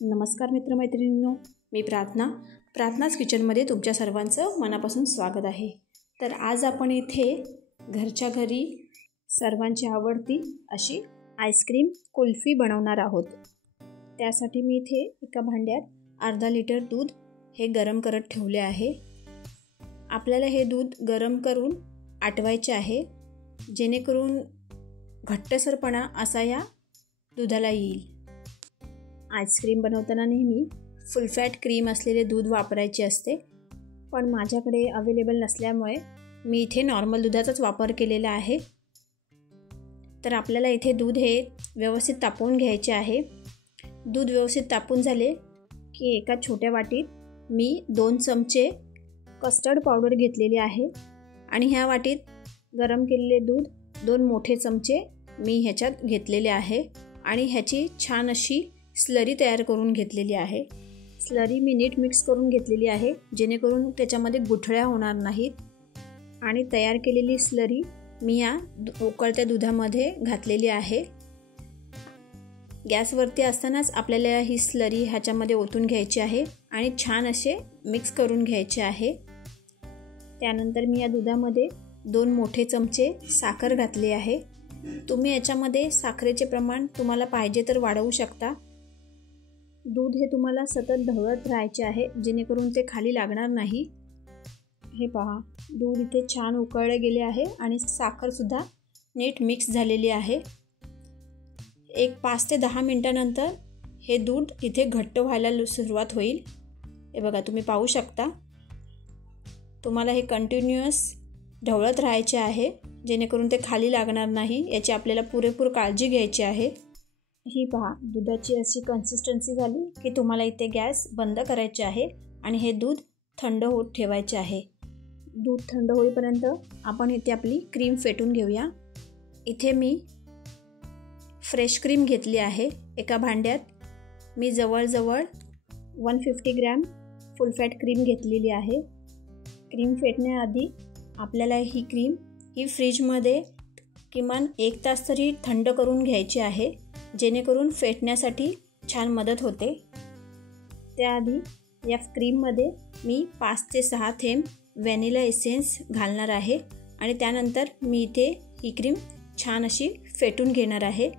नमस्कार मित्रमैत्रिणींनो, मी प्रार्थनाच किचनमध्ये तुमच्या सर्वांचं मनापासून स्वागत आहे। तर आज आपण इथे घरच्या घरी सर्वांची आवडती अशी आईस्क्रीम कुल्फी बनवणार आहोत। त्यासाठी मी इथे एका भांड्यात अर्धा लिटर दूध हे गरम करत ठेवले आहे। आपल्याला हे दूध गरम करून आटवायचे आहे, जेणेकरून घट्टसरपणा असा या दुधाला येईल। आईस्क्रीम बनवताना नेहमी फुल फॅट क्रीम असलेले दूध वापरायचे असते, पण माझ्याकडे अवेलेबल नसल्यामुळे मी इथे नॉर्मल दुधाचाच वापर केलेला आहे। तर आपल्याला इथे दूध हे व्यवस्थित तापवून घ्यायचे आहे। दूध व्यवस्थित तापून झाले की एका छोट्या वाटीत मी 2 चमचे कस्टर्ड पावडर घेतलेली आहे आणि ह्या वाटीत गरम केलेले दूध 2 मोठे चमचे मी ह्याच्यात घेतलेले आहे आणि ह्याची छान अशी स्लरी तयार करून घेतलेली आहे। स्लरी मी नीट मिक्स करून घेतलेली आहे, जेणेकरून त्याच्यामध्ये गुठळ्या होणार नाहीत। आणि तयार केलेली स्लरी मी या उकळत्या दुधामध्ये घातलेली आहे। गॅसवरती असतानाच आपल्याला ही स्लरी ह्याच्यामध्ये ओतून घ्यायची आहे आणि छान असे मिक्स करून घ्यायचे आहे। त्यानंतर मी या दुधामध्ये 2 मोठे चमचे साखर घातली आहे। तुम्ही याच्यामध्ये साखरेचे प्रमाण तुम्हाला पाहिजे तर वाढवू शकता। दूध हे तुम्हाला सतत ढवळत राहायचे आहे, जेणेकरून ते खाली लागणार नाही। हे पहा, दूध इथे छान उकळले गेले आहे आणि साखर सुद्धा नीट मिक्स झालेली आहे। एक 5 ते 10 मिनिटांनंतर हे दूध इथे घट्ट व्हायला सुरुवात होईल। हे बघा, तुम्ही पाहू शकता। तुम्हाला हे कंटिन्युअस ढवळत राहायचे आहे, जेणेकरून ते खाली लागणार नाही, याची आपल्याला पुरेपूर काळजी घ्यायची आहे। ही पहा, दुधाची अशी कन्सिस्टन्सी झाली की तुम्हाला इथे गॅस बंद करायचे आहे आणि हे दूध थंड होत ठेवायचे आहे। दूध थंड होईपर्यंत आपण इथे आपली क्रीम फेटून घेऊया। इथे मी फ्रेश क्रीम घेतली आहे। एका भांड्यात मी जवळजवळ 150 ग्रॅम फुल फॅट क्रीम घेतलेली आहे। क्रीम फेटण्याआधी आपल्याला ही क्रीम फ्रीजमध्ये किमान 1 तास तरी थंड करून घ्यायची आहे, जेणेकरून फेटण्यासाठी छान मदत होते। त्याआधी या क्रीममध्ये मी 5 ते 6 थेंब व्हॅनिला एसेन्स घालणार आहे आणि त्यानंतर मी इथे ही क्रीम छान अशी फेटून घेणार आहे।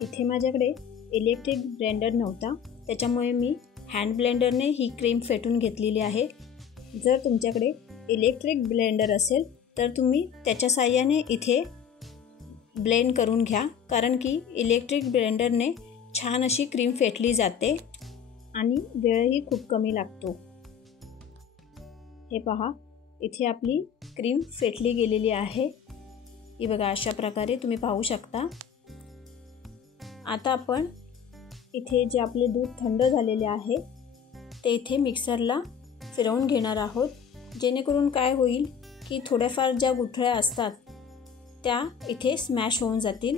इथे माझ्याकडे इलेक्ट्रिक ब्लेंडर नव्हता, त्याच्यामुळे मी हँड ब्लेंडरने ही क्रीम फेटून घेतलेली आहे। जर तुमच्याकडे इलेक्ट्रिक ब्लेंडर असेल तर तुम्ही त्याच्या साहाय्याने इथे ब्लेंड करून घ्या, कारण की इलेक्ट्रिक ब्लेंडरने छान अशी क्रीम फेटली जाते आणि वेळही खूप कमी लागतो। हे पहा, इथे आपली क्रीम फेटली गेलेली आहे। ही बघा, अशा प्रकारे तुम्ही पाहू शकता। आता आपण इथे जे आपले दूध थंड झालेले आहे ते इथे मिक्सरला फिरवून घेणार आहोत, जेणेकरून काय होईल की थोड्याफार ज्या गुठळ्या असतात त्या इथे स्मॅश होऊन जातील।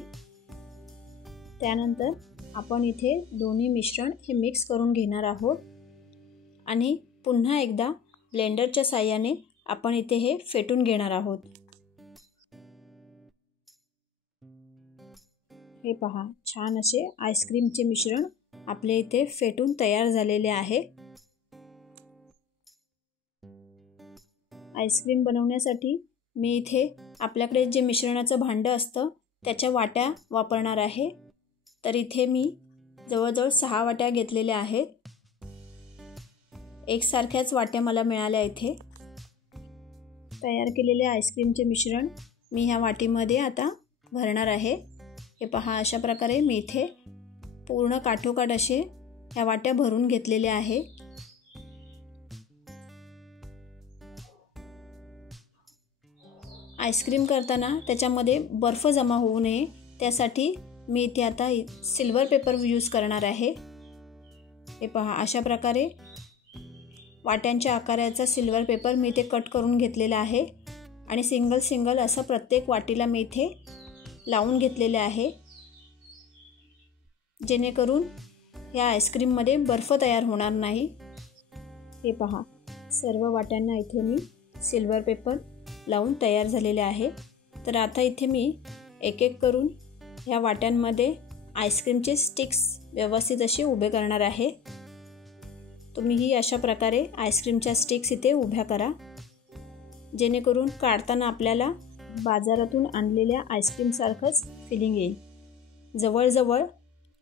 त्यानंतर आपण इथे दोन्ही मिश्रण हे मिक्स करून घेणार आहोत आणि पुन्हा एकदा ब्लेंडरच्या साहाय्याने आपण इथे हे फेटून घेणार आहोत। हे पहा, छान असे आईस्क्रीमचे मिश्रण आपले इथे फेटून तयार झालेले आहे। आईस्क्रीम बनवण्यासाठी मी इथे आपल्याकडे जे मिश्रणाचं भांडं असतं त्याच्या वाट्या वापरणार आहे। तर इथे मी जवळजवळ 6 वाट्या घेतलेल्या आहेत। एकसारख्याच वाट्या मला मिळाल्या। इथे तयार केलेले आईस्क्रीमचे मिश्रण मी ह्या वाटीमध्ये आता भरणार आहे। हे पहा, अशा प्रकारे मी इथे पूर्ण काठोकाठ असे ह्या वाट्या भरून घेतलेल्या आहे। आईस्क्रीम करताना त्याच्यामध्ये बर्फ जमा होऊ नये, त्यासाठी मी इथे आता सिल्वर पेपर यूज करणार आहे। हे पहा, अशा प्रकारे वाट्यांच्या आकाराचा सिल्वर पेपर मी इथे कट करून घेतलेला आहे आणि सिंगल असं प्रत्येक वाटीला मी इथे लावून घेतलेले आहे, जेणेकरून या आईस्क्रीममध्ये बर्फ तयार होणार नाही। हे पहा, सर्व वाट्यांना इथे मी सिल्वर पेपर लावून तयार झालेले आहे। तर आता इथे मी एक एक करून ह्या वाट्यांमध्ये आईस्क्रीमचे स्टिक्स व्यवस्थित असे उभे करणार आहे। तुम्हीही अशा प्रकारे आईस्क्रीमच्या स्टिक्स इथे उभ्या करा, जेणेकरून काढताना आपल्याला बाजारातून आणलेल्या आईस्क्रीमसारखंच फिलिंग येईल। जवळजवळ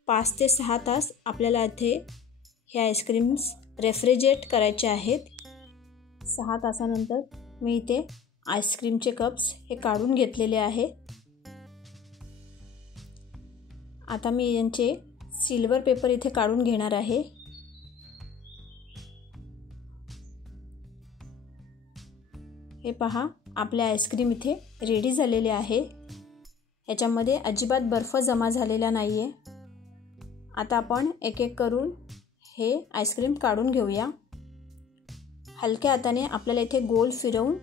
5 ते 6 तास आपल्याला इथे हे आईस्क्रीम्स रेफ्रिजरेट करायचे आहेत। 6 तासानंतर मी इथे आईस्क्रीमचे कप्स हे काढून घेतलेले आहे। आता मी यांचे सिल्वर पेपर इथे काढून घेणार आहे। हे पहा, आपले आईस्क्रीम इथे रेडी झालेले आहे। ह्याच्यामध्ये अजिबात बर्फ जमा झालेला नाही आहे। आता आपण एक एक करून हे आईस्क्रीम काढून घेऊया। हलक्या हाताने आपल्याला इथे गोल फिरवून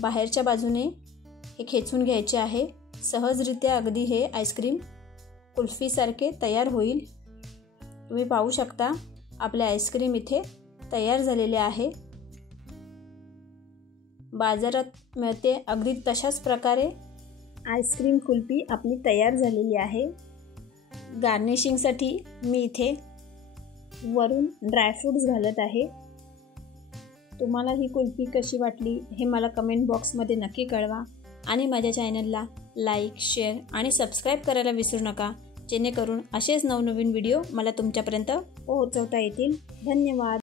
बाहेरच्या बाजूने हे खेचून घ्यायचे आहे। सहजरित्या अगदी हे आईस्क्रीम कुल्फीसारखे तयार होईल। तुम्ही पाहू शकता आपले आईस्क्रीम इथे तयार झालेले आहे। बाजारात मिळते अगदी तशाच प्रकारे आईस्क्रीम कुल्फी आपली तयार झालेली आहे। गार्निशिंगसाठी मी इथे वरून ड्रायफ्रूट्स घालत आहे। तुम्हाला ही कुल्फी कशी वाटली हे मला कमेंट बॉक्समध्ये नक्की कळवा आणि माझ्या चॅनलला लाईक, शेअर आणि सबस्क्राईब करायला विसरू नका, जेणेकरून असेच नवनवीन व्हिडिओ मला तुमच्यापर्यंत पोहोचवता येतील। धन्यवाद।